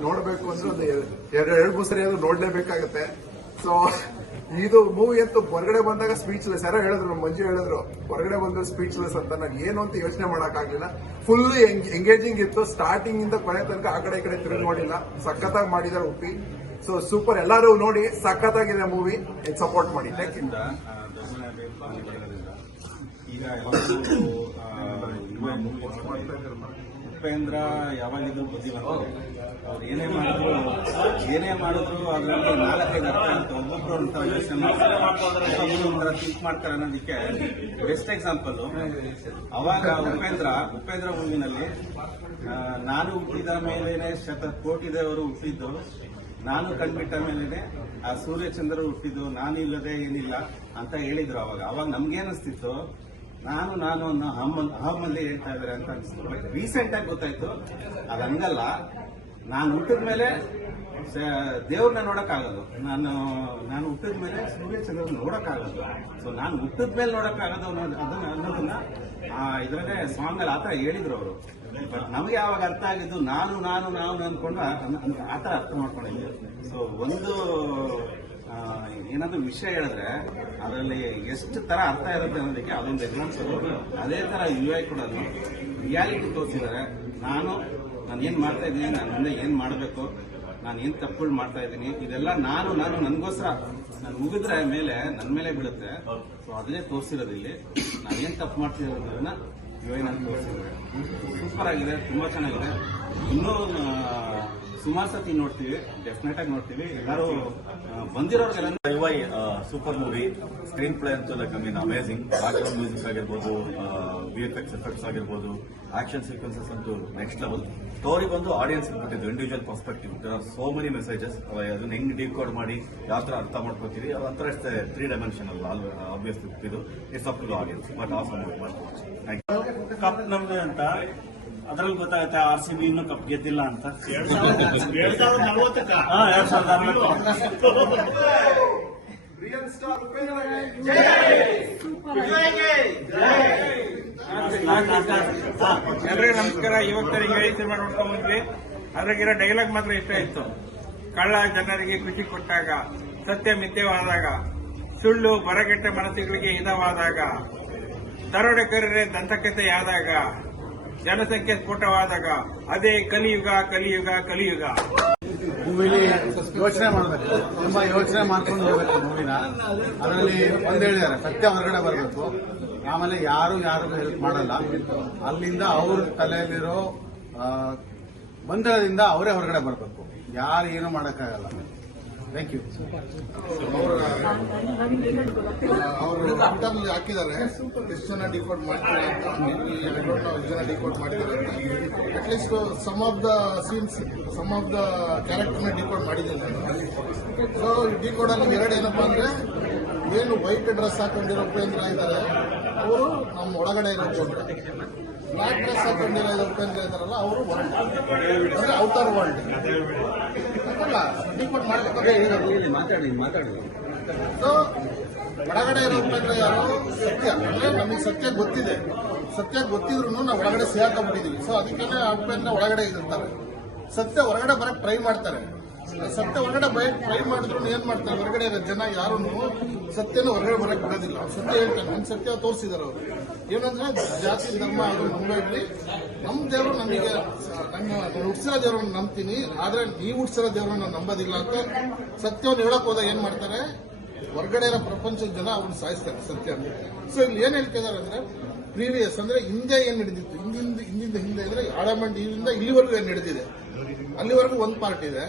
ನೋಡ್ಬೇಕು ಅಂದ್ರೆ ಒಂದು ಎರಡು ಮೂರು ಸರಿ ಆದ್ರೂ ನೋಡ್ಲೇಬೇಕಾಗತ್ತೆ. ಸೊ ಇದು ಮೂವಿ ಅಂತೂ ಹೊರಗಡೆ ಬಂದಾಗ ಸ್ಪೀಚ್ಲೆಸ್. ಯಾರೋ ಹೇಳಿದ್ರು, ಮಂಜು ಹೇಳಿದ್ರು ಹೊರಗಡೆ ಬಂದ್ರೆ ಸ್ಪೀಚ್ಲೆಸ್ ಅಂತ. ನಾನು ಏನು ಅಂತ ಯೋಚನೆ ಮಾಡಕ್ ಆಗ್ಲಿಲ್ಲ. ಫುಲ್ ಎಂಗೇಜಿಂಗ್ ಇತ್ತು ಸ್ಟಾರ್ಟಿಂಗ್ ಇಂದ ಕೊನೆ ತನಕ. ಆ ಕಡೆ ಈ ಕಡೆ ತಿರುಗಿ ನೋಡಿಲ್ಲ. ಸಖತ್ತಾಗಿ ಮಾಡಿದಾರೆ ಉಪ್ಪಿ. ಸೊ ಸೂಪರ್, ಎಲ್ಲರೂ ನೋಡಿ, ಸಖತ್ತಾಗಿದೆ ಮೂವಿ. ಸಪೋರ್ಟ್ ಮಾಡಿ. Thank you. ಉಪೇಂದ್ರ ಯಾವಾಗಿದ್ರು ಬುದ್ಧಿವಂತ. ಅವ್ರು ಏನೇ ಮಾಡಿದ್ರು ಅದರಲ್ಲಿ 4-5 ಅರ್ಥ ಅಂತ ಒಬ್ಬೊಬ್ರು ಒಂಥರ ಯೋಚನೆ ಒಂಥರ ಥಿಂಕ್ ಮಾಡ್ತಾರೆ ಅನ್ನೋದಕ್ಕೆ ಬೆಸ್ಟ್ ಎಕ್ಸಾಂಪಲ್. ಅವಾಗ ಉಪೇಂದ್ರ ಮೂವಿನಲ್ಲಿ ನಾನು ಹುಟ್ಟಿದ ಮೇಲೇನೆ ಕೋಟಿ ದೇವರು ಹುಟ್ಟಿದ್ದು, ನಾನು ಕಣ್ಬಿಟ್ಟ ಮೇಲೇನೆ ಆ ಸೂರ್ಯಚಂದ್ರರು ಹುಟ್ಟಿದ್ದು, ನಾನು ಇಲ್ಲದೆ ಏನಿಲ್ಲ ಅಂತ ಹೇಳಿದ್ರು. ಅವಾಗ ನಮ್ಗೇನಿಸ್ತಿತ್ತು, ನಾನು ಅನ್ನೋ ಅಹಮ್ಮಲ್ಲಿ ಹೇಳ್ತಾ ಇದಾರೆ ಅಂತ ಅನಿಸ್ತು. ಬಟ್ ರೀಸೆಂಟ್ ಆಗಿ ಗೊತ್ತಾಯ್ತು ಅದಂಗಲ್ಲ. ನಾನು ಹುಟ್ಟಿದ ಮೇಲೆ ದೇವ್ರನ್ನ ನೋಡಕ್ಕಾಗದು, ನಾನು ಹುಟ್ಟಿದ ಮೇಲೆ ಸೂರ್ಯಚಂದ್ರ ನೋಡಕ್ಕಾಗದು. ಸೊ ನಾನು ಹುಟ್ಟಿದ ಮೇಲೆ ನೋಡಕ್ಕಾಗದು ಅನ್ನೋದನ್ನ ಇದ್ರಲ್ಲೇ ಸಾಂಗ್ ಅಲ್ಲಿ ಆತರ ಹೇಳಿದ್ರು ಅವರು. ಬಟ್ ನಮಗೆ ಯಾವಾಗ ಅರ್ಥ ಆಗಿದ್ದು ನಾನು ಅನ್ಕೊಂಡು ಆತರ ಅರ್ಥ ಮಾಡ್ಕೊಂಡಿದ್ದೆ. ಸೊ ಒಂದು ಏನಾದ್ರು ವಿಷಯ ಹೇಳಿದ್ರೆ ಅದರಲ್ಲಿ ಎಷ್ಟು ತರ ಅರ್ಥ ಇರುತ್ತೆ ಅನ್ನೋದಕ್ಕೆ ಅದೊಂದು ಎಕ್ಸಾಂಪಲ್. ಅದೇ ತರ UI ಕೂಡ ರಿಯಾಲಿಟಿ ತೋರಿಸಿದ್ದಾರೆ. ನಾನು ಏನ್ ಮಾಡ್ತಾ ಇದ್ದೀನಿ, ನಾನು ಮುಂದೆ ಏನ್ ಮಾಡಬೇಕು, ನಾನು ಏನ್ ತಪ್ಪುಗಳು ಮಾಡ್ತಾ ಇದ್ದೀನಿ, ಇದೆಲ್ಲ ನಾನು ನನ್ಗೋಸ್ಕರ ನಾನು ಮುಗಿದ್ರೆ ಮೇಲೆ ನನ್ನ ಮೇಲೆ ಬೀಳುತ್ತೆ. ಸೊ ಅದನ್ನೇ ತೋರಿಸಿರೋದು ಇಲ್ಲಿ. ನಾನೇನ್ ತಪ್ಪು ಮಾಡ್ತಿರೋದನ್ನ UI ನಾನು ತೋರಿಸಿದ್ರೆ ಸೂಪರ್ ಆಗಿದೆ, ತುಂಬಾ ಚೆನ್ನಾಗಿದೆ. ಇನ್ನೂ ಸುಮಾರು ಸತಿ ನೋಡ್ತೀವಿ, ಡೆಫಿನೆಟ್ ಆಗಿ ನೋಡ್ತೀವಿ. ಎಲ್ಲರೂ ಬಂದಿರೋರ್ಗೆಲ್ಲ UI super movie. Screen play ಅಂತೂ ಲೈಕ್ ಅಮೇಸಿಂಗ್. ಬ್ಯಾಕ್ಗ್ರೌಂಡ್ ಮ್ಯೂಸಿಕ್ ಆಗಿರ್ಬೋದು, VFX ಎಫೆಕ್ಟ್ಸ್ ಆಗಿರ್ಬೋದು, ಆಕ್ಷನ್ ಸೀಕ್ವೆನ್ಸಸ್ ಅಂತೂ ನೆಕ್ಸ್ಟ್ ಲೆವೆಲ್. ಸ್ಟೋರಿ ಬಂದು ಆಡಿಯನ್ಸ್ ಕೊಟ್ಟಿದ್ದು individual perspective. There are so many messages. ಅದನ್ನ ಹೆಂಗ್ ಡಿಕೋಡ್ ಮಾಡಿ ಯಾವ ತರ ಅರ್ಥ ಮಾಡ್ಕೋತೀವಿ, ಅದೊಂಥರ 3 ಡೈಮೆನ್ಷನಲ್ ಆಬ್ವಿಯಸ್ಲಿ ಇದು. It's up to audience. But awesome cup ನಮ್ದು ಅಂತ ಅದ್ರಲ್ಲಿ ಗೊತ್ತಾಗುತ್ತೆ. RCB ಇನ್ನೂ ಕಪ್ ಗೆದ್ದಿಲ್ಲ ಅಂತ. 2040 ಎಲ್ರಿಗೂ ನಮಸ್ಕಾರ. ಇವತ್ತರಿಗೆ ಸಿನಿಮಾ ನೋಡ್ಕೊಂಡ್ ಬಂದ್ವಿ. ಅದ್ರಾಗಿರೋ ಡೈಲಾಗ್ ಮಾತ್ರ ಇಷ್ಟ ಆಯ್ತು. ಕಳ್ಳ ಜನರಿಗೆ ಖುಷಿ ಕೊಟ್ಟಾಗ, ಸತ್ಯ ಮಿಥ್ಯವಾದಾಗ, ಸುಳ್ಳು ಬರಗೆಟ್ಟ ಮನಸ್ಸುಗಳಿಗೆ ಹಿತವಾದಾಗ, ದರೋಡೆಕೋರರೇ ದಂತಕಥೆಯಾದಾಗ, ಜನಸಂಖ್ಯೆ ಸ್ಫೋಟವಾದಾಗ, ಅದೇ ಕಲಿಯುಗ. ಮೂವಿಲಿ ಯೋಚನೆ ಮಾಡಬೇಕು, ತುಂಬಾ ಯೋಚನೆ ಮಾಡ್ಕೊಂಡು ಹೋಗ್ಬೇಕು ಮೂವಿನ. ಅದರಲ್ಲಿ ಒಂದ್ ಹೇಳಿದ್ದಾರೆ, ಸತ್ಯ ಹೊರಗಡೆ ಬರಬೇಕು. ಆಮೇಲೆ ಯಾರಿಗೂ ಹೆಲ್ಪ್ ಮಾಡಲ್ಲ. ಅಲ್ಲಿಂದ ಅವ್ರ ತಲೆಯಲ್ಲಿರೋ ಗೊಂದಲದಿಂದ ಅವರೇ ಹೊರಗಡೆ ಬರಬೇಕು. ಯಾರು ಏನು ಮಾಡಕ್ಕಾಗಲ್ಲ. Thank you. ಅವರು ಟ್ವಿಟರ್ನಲ್ಲಿ ಹಾಕಿದ್ದಾರೆ ಎಷ್ಟು ಜನ ಡಿಕೋಡ್ ಮಾಡ್ತಾರೆ ಅಂತ. ಎಷ್ಟು ಜನ ಡಿಕೋಡ್ ಮಾಡಿದ್ದಾರೆ ಅಂತ. At least some of the scenes, some of the ಕ್ಯಾರೆಕ್ಟರ್ನ ಡಿಕೋಡ್ ಮಾಡಿದ್ದೀನಿ. ಸೊ ಈ ಡಿಕೋಡ್ ಅಲ್ಲಿ ಎರಡು ಏನಪ್ಪಾ ಅಂದ್ರೆ, ಏನು ವೈಟ್ ಡ್ರೆಸ್ ಹಾಕೊಂಡಿರೋ ಉಪೇಂದ್ರ ಇದ್ದಾರೆ, ಅವರು ನಮ್ಮ ಒಳಗಡೆ ಇರೋ ಉಪೇಂದ್ರ. ಬ್ಲಾಕ್ ಡ್ರೆಸ್ ಹಾಕೊಂಡಿರೋ ಉಪೇಂದ್ರ ಇದ್ದಾರಲ್ಲ, ಅವರು ವರ್ಲ್ಡ್ ಅಂದ್ರೆ ಔಟರ್ ವರ್ಲ್ಡ್. ಡಿಕೋಡ್ ಮಾತಾಡಿ. ಸೊ ಒಳಗಡೆ ಇರೋ ಉಪೇಂದ್ರ ಯಾರು, ಸತ್ಯ ಅಂದ್ರೆ ನಮಗೆ ಸತ್ಯ ಗೊತ್ತಿದೆ. ಸತ್ಯ ಗೊತ್ತಿದ್ರು ನಾವು ಒಳಗಡೆ ಸಿಗಾಕೊಂಡ್ಬಿಟ್ಟಿದೀವಿ. ಸೊ ಅದಕ್ಕೆ ಆ ಉಪೇಂದ್ರ ಒಳಗಡೆ ಇರ್ತಾರೆ. ಸತ್ಯ ಹೊರಗಡೆ ಬರಕ್ ಟ್ರೈ ಮಾಡ್ತಾರೆ. ಸತ್ಯ ಹೊರಗಡೆ ಟ್ರೈ ಮಾಡಿದ್ರು ಏನ್ ಮಾಡ್ತಾರೆ, ಹೊರಗಡೆ ಇರೋ ಜನ ಯಾರು ಸತ್ಯನ ಹೊರಗಡೆ ಬರಕ್ ಬಿಡೋದಿಲ್ಲ. ಸತ್ಯ ಹೇಳ್ತಾರೆ, ನನ್ ಸತ್ಯ ತೋರಿಸಿದಾರೆ ಅವರು. ಏನಂದ್ರೆ ಜಾತಿ ಧರ್ಮ ಅದು ನಂಬೇಡ್ರಿ, ನಮ್ ದೇವರು ನಮಗೆ, ನಾನು ಹುಡ್ಸಿರೋ ದೇವ್ರನ್ನ ನಂಬ್ತೀನಿ, ಆದ್ರೆ ನೀವು ಹುಡ್ಸಿರೋ ದೇವ್ರನ್ನ ನಂಬೋದಿಲ್ಲ ಅಂತ ಸತ್ಯವನ್ನು ಹೇಳಕ್ ಹೋದಾಗ ಏನ್ ಮಾಡ್ತಾರೆ, ಹೊರಗಡೆ ಇರೋ ಪ್ರಪಂಚದ ಜನ ಅವ್ರನ್ನ ಸಾಯಿಸ್ತಾರೆ ಸತ್ಯ ಅಂತ. ಸೊ ಇಲ್ಲಿ ಏನ್ ಹೇಳ್ತಿದ್ದಾರೆ ಅಂದ್ರೆ, ಪ್ರೀವಿಯಸ್ ಅಂದ್ರೆ ಹಿಂದೆ ಏನ್ ನಡೆದಿತ್ತು, ಹಿಂದೆ ಅಂದ್ರೆ ಆಳಮಂಡಿ ಇಲ್ಲಿಂದ ಇಲ್ಲಿವರೆಗೂ ಏನ್ ನಡೆದಿದೆ, ಅಲ್ಲಿವರೆಗೂ ಒಂದ್ ಪಾರ್ಟ್ ಇದೆ.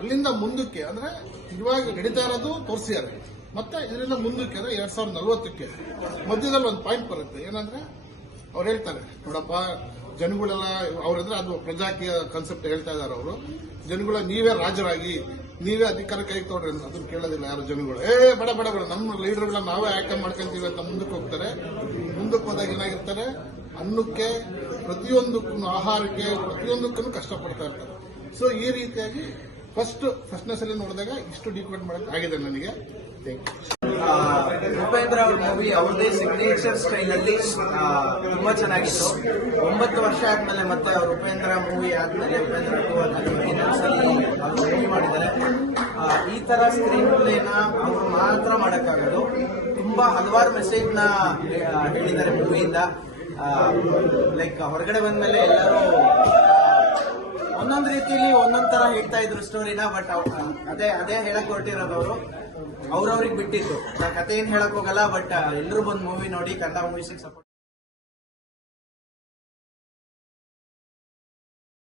ಅಲ್ಲಿಂದ ಮುಂದಕ್ಕೆ ಅಂದ್ರೆ ಇವಾಗ ನಡೀತಾ ಇರೋದು ತೋರಿಸಿದ್ದಾರೆ. ಮತ್ತೆ ಇದರಿಂದ ಮುಂದಕ್ಕೆ ಅಂದ್ರೆ 2040ಕ್ಕೆ ಮಧ್ಯದಲ್ಲಿ ಒಂದು ಪಾಯಿಂಟ್ ಬರುತ್ತೆ. ಏನಂದ್ರೆ ಅವ್ರು ಹೇಳ್ತಾರೆ, ನೋಡಪ್ಪ ಜನಗಳೆಲ್ಲ ಅವ್ರಂದ್ರೆ ಅದು ಪ್ರಜಾಕೀಯ ಕಾನ್ಸೆಪ್ಟ್ ಹೇಳ್ತಾ ಇದಾರೆ ಅವರು. ಜನಗಳ ನೀವೇ ರಾಜರಾಗಿ, ನೀವೇ ಅಧಿಕಾರ ಕೈ ತೊಗೊಳ್ರಿ ಅಂತ. ಅದನ್ನ ಕೇಳೋದಿಲ್ಲ ಯಾರು ಜನಗಳು. ಬೇಡ ನಮ್ಮ ಲೀಡರ್ಗಳನ್ನ ನಾವೇ ಆಯ್ಕೆ ಮಾಡ್ಕೊಂತೀವಿ ಅಂತ ಮುಂದಕ್ಕೆ ಹೋಗ್ತಾರೆ. ಮುಂದಕ್ಕೆ ಹೋದಾಗ ಏನಾಗಿರ್ತಾರೆ, ಅನ್ನಕ್ಕೆ, ಪ್ರತಿಯೊಂದಕ್ಕೂ, ಆಹಾರಕ್ಕೆ, ಪ್ರತಿಯೊಂದಕ್ಕೂ ಕಷ್ಟಪಡ್ತಾ ಇರ್ತಾರೆ. ಸೊ ಈ ರೀತಿಯಾಗಿ ಫಸ್ಟ್ನೇ ಸಲ ನೋಡಿದಾಗ ಇಷ್ಟು ಡಿಕೋಡ್ ಮಾಡಕ್ ಆಗಿದೆ ನನಗೆ. Thank you. ಉಪೇಂದ್ರ ಅವ್ರ ಮೂವಿ ಅವ್ರದೇ ಸಿಗ್ನೇಚರ್ ಸ್ಟೈಲ್ ಅಲ್ಲಿ ತುಂಬಾ ಚೆನ್ನಾಗಿತ್ತು. 9 ವರ್ಷ ಆದ್ಮೇಲೆ ಮತ್ತೆ ಅವ್ರು ಉಪೇಂದ್ರ ಮೂವಿ ಆದ್ಮೇಲೆ ಉಪೇಂದ್ರ 2 ಆದ್ಮೇಲೆ ಅವ್ರು ಮೂವಿ ಮಾಡಿದ್ದಾರೆ. ಈ ತರ ಸ್ಕ್ರೀನ್ ಪ್ಲೇನ ಅವ್ರು ಮಾತ್ರ ಮಾಡಕ್ಕಾಗೋದು. ತುಂಬಾ ಹಲವಾರು ಮೆಸೇಜ್ ನ ಹೇಳಿದ್ದಾರೆ ಮೂವಿಯಿಂದ. ಲೈಕ್ ಹೊರಗಡೆ ಬಂದ್ಮೇಲೆ ಎಲ್ಲರೂ ಒಂದೊಂದು ರೀತಿಯಲ್ಲಿ ಒಂದೊಂದ್ ತರ ಹೇಳ್ತಾ ಇದ್ರು ಸ್ಟೋರಿನ. ಬಟ್ ಅದೇ ಹೇಳಕ್ ಹೊರಟಿರೋದವರು ಅವ್ರವ್ರಿಗೆ ಬಿಟ್ಟಿತ್ತು. ನಾ ಕತೆ ಏನ್ ಹೇಳಕ್ ಹೋಗಲ್ಲ. ಬಟ್ ಎಲ್ಲರೂ ಬಂದು ಮೂವಿ ನೋಡಿ ಕನ್ನಡ ಮೂವೀಸಿಗೆ ಸಪೋರ್ಟ್